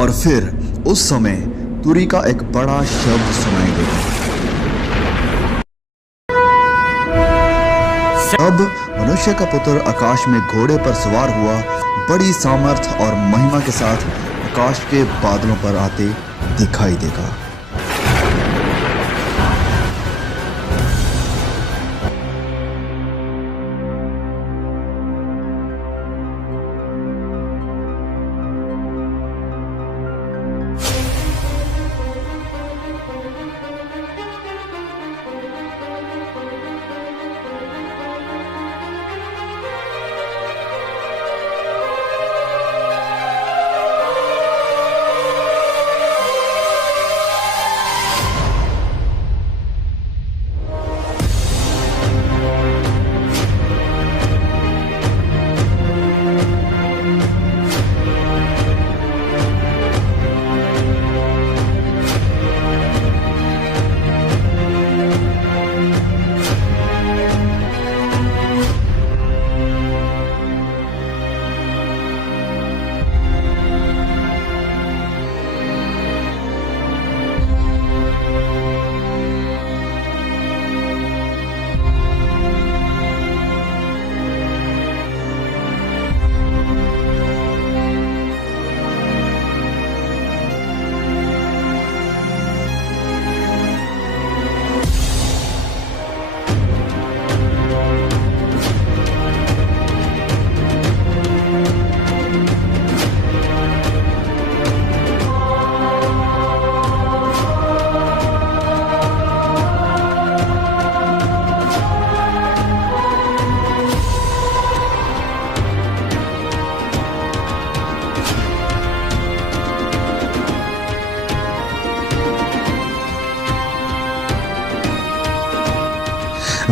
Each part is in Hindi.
और फिर उस समय तुरी का एक बड़ा शब्द सुनाई देगा। अब मनुष्य का पुत्र आकाश में घोड़े पर सवार हुआ बड़ी सामर्थ और महिमा के साथ आकाश के बादलों पर आते दिखाई देगा।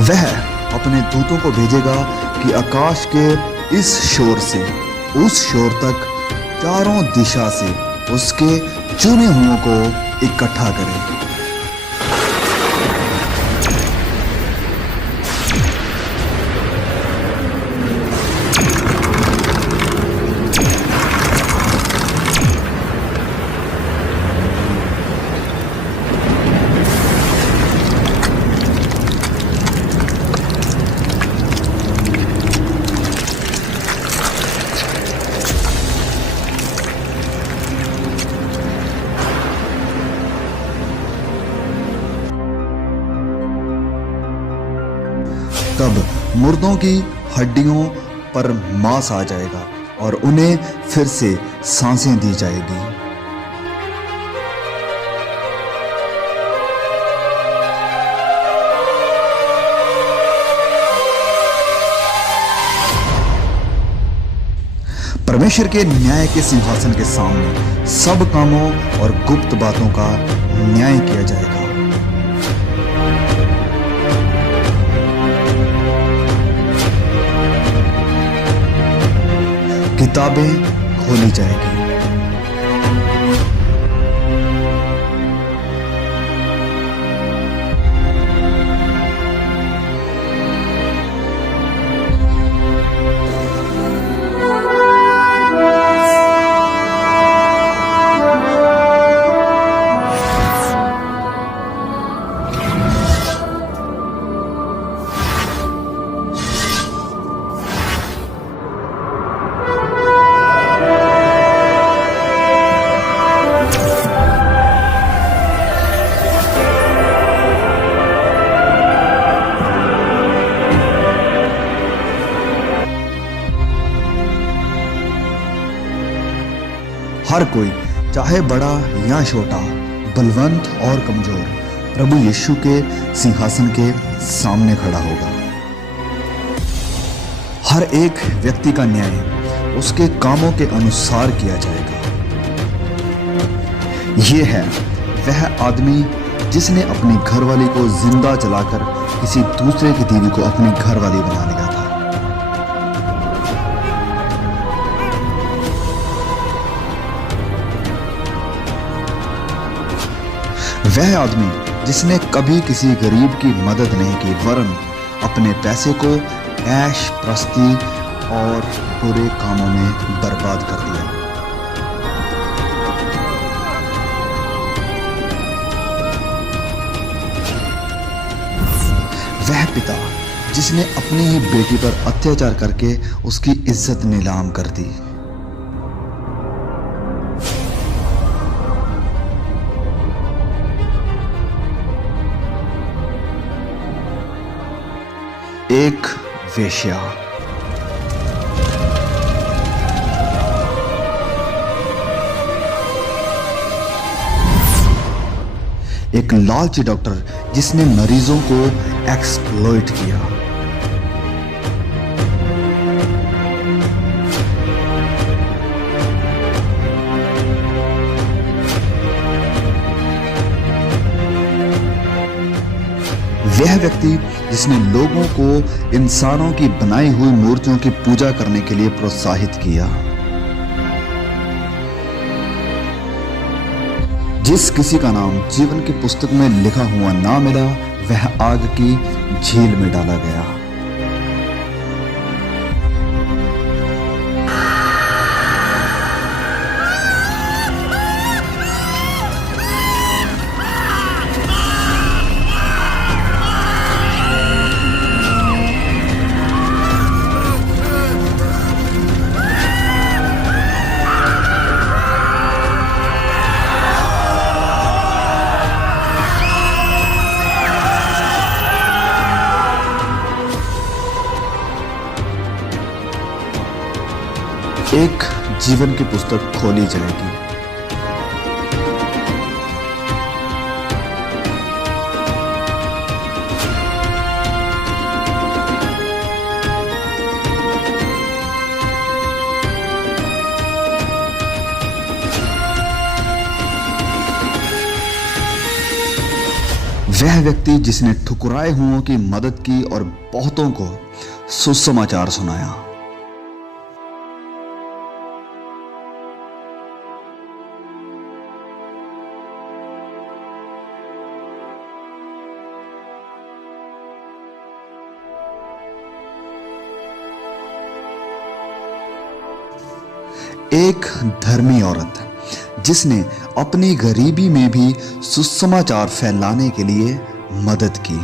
वह अपने दूतों को भेजेगा कि आकाश के इस शोर से उस शोर तक चारों दिशा से उसके चुने हुओं को इकट्ठा करे। तब मुर्दों की हड्डियों पर मांस आ जाएगा और उन्हें फिर से सांसें दी जाएगी। परमेश्वर के न्याय के सिंहासन के सामने सब कामों और गुप्त बातों का न्याय किया जाएगा। किताबें खोली जाएगी। हर कोई, चाहे बड़ा या छोटा, बलवंत और कमजोर, प्रभु यीशु के सिंहासन के सामने खड़ा होगा। हर एक व्यक्ति का न्याय उसके कामों के अनुसार किया जाएगा। ये है वह आदमी जिसने अपनी घरवाली को जिंदा जलाकर किसी दूसरे की बीवी को अपनी घरवाली बना लिया था। वह आदमी जिसने कभी किसी गरीब की मदद नहीं की, वरन अपने पैसे को ऐश प्रस्ती और बुरे कामों में बर्बाद कर दिया। वह पिता जिसने अपनी ही बेटी पर अत्याचार करके उसकी इज्जत नीलाम कर दी। एक वेश्या। एक लालची डॉक्टर जिसने मरीजों को एक्सप्लॉइट किया। वह व्यक्ति जिसने लोगों को इंसानों की बनाई हुई मूर्तियों की पूजा करने के लिए प्रोत्साहित किया। जिस किसी का नाम जीवन की पुस्तक में लिखा हुआ ना मिला, वह आग की झील में डाला गया। एक जीवन की पुस्तक खोली जाएगी। वह व्यक्ति जिसने ठुकराए हुओं की मदद की और बहुतों को सुसमाचार सुनाया। एक धर्मी औरत जिसने अपनी गरीबी में भी सुसमाचार फैलाने के लिए मदद की।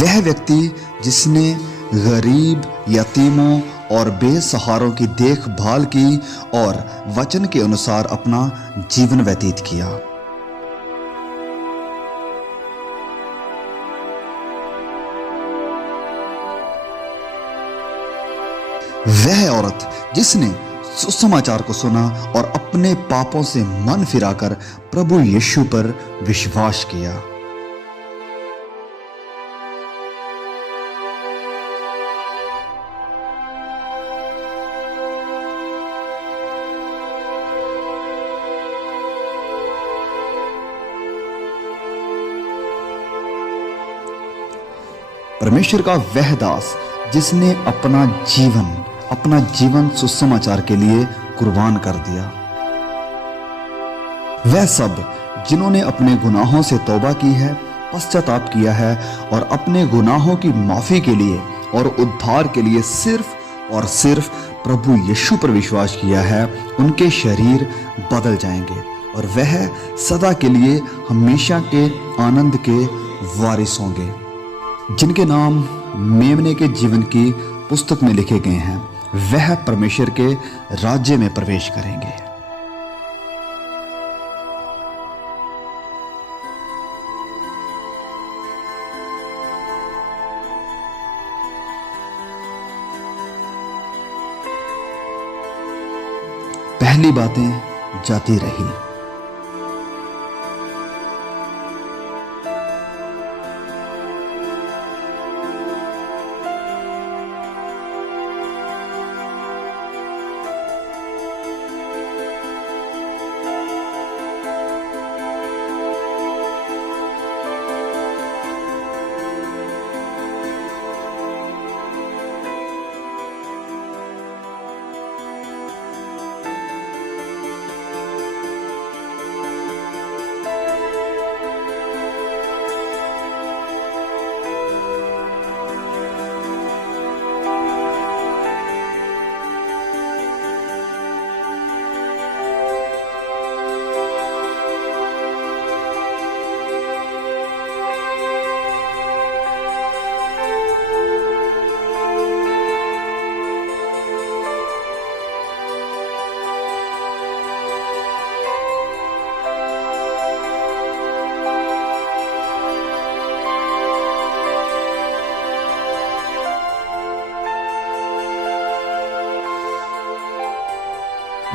वह व्यक्ति जिसने गरीब, यतीमों और बेसहारों की देखभाल की और वचन के अनुसार अपना जीवन व्यतीत किया। वह औरत जिसने सुसमाचार को सुना और अपने पापों से मन फिराकर प्रभु यीशु पर विश्वास किया। परमेश्वर का वह दास जिसने अपना जीवन सुसमाचार के लिए कुर्बान कर दिया। वह सब जिन्होंने अपने गुनाहों से तौबा की है, पश्चाताप किया है और अपने गुनाहों की माफी के लिए और उद्धार के लिए सिर्फ और सिर्फ प्रभु यीशु पर विश्वास किया है, उनके शरीर बदल जाएंगे और वह सदा के लिए हमेशा के आनंद के वारिस होंगे, जिनके नाम मेमने के जीवन की पुस्तक में लिखे गए हैं। वह परमेश्वर के राज्य में प्रवेश करेंगे। पहली बातें जाती रही।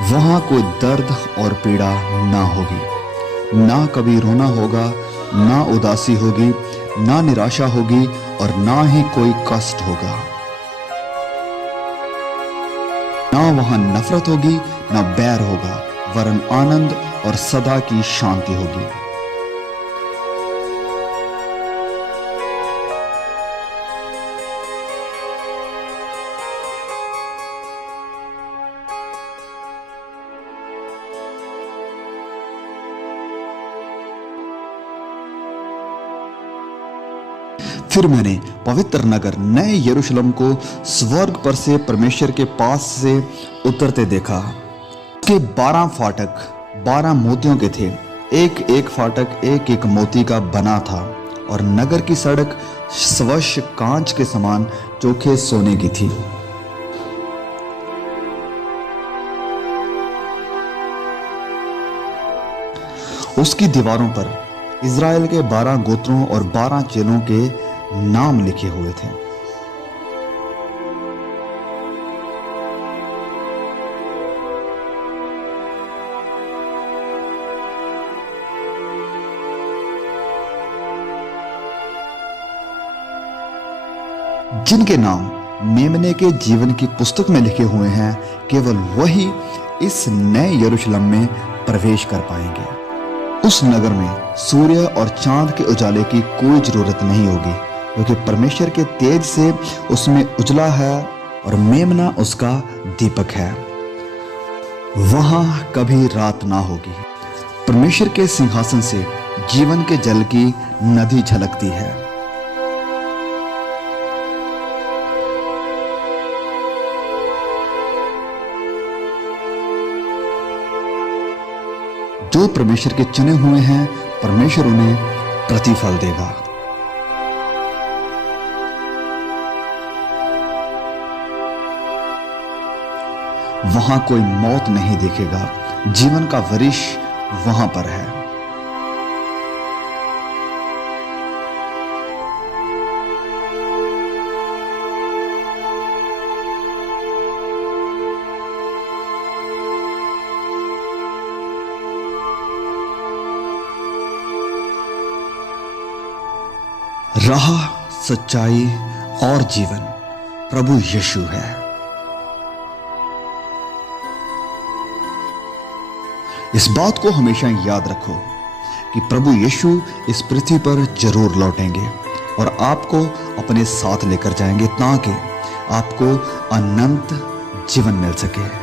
वहां कोई दर्द और पीड़ा ना होगी, ना कभी रोना होगा, ना उदासी होगी, ना निराशा होगी और ना ही कोई कष्ट होगा। ना वहां नफरत होगी, ना बैर होगा, वरन आनंद और सदा की शांति होगी। फिर मैंने पवित्र नगर नए यरूशलेम को स्वर्ग पर से परमेश्वर के पास से उतरते देखा। उसके 12 फाटक 12 मोतियों के थे, एक एक फाटक एक एक मोती का बना था, और नगर की सड़क स्वच्छ कांच के समान चोखे सोने की थी। उसकी दीवारों पर इज़राइल के 12 गोत्रों और 12 चेलों के नाम लिखे हुए थे। जिनके नाम मेमने के जीवन की पुस्तक में लिखे हुए हैं, केवल वही इस नए यरूशलेम में प्रवेश कर पाएंगे। उस नगर में सूर्य और चांद के उजाले की कोई जरूरत नहीं होगी, क्योंकि परमेश्वर के तेज से उसमें उजला है और मेमना उसका दीपक है। वहां कभी रात ना होगी। परमेश्वर के सिंहासन से जीवन के जल की नदी झलकती है। जो परमेश्वर के चुने हुए हैं, परमेश्वर उन्हें प्रतिफल देगा। वहां कोई मौत नहीं देखेगा, जीवन का वृक्ष वहां पर है। राह, सच्चाई और जीवन प्रभु यीशु है। इस बात को हमेशा याद रखो कि प्रभु यीशु इस पृथ्वी पर जरूर लौटेंगे और आपको अपने साथ लेकर जाएंगे, ताकि आपको अनंत जीवन मिल सके।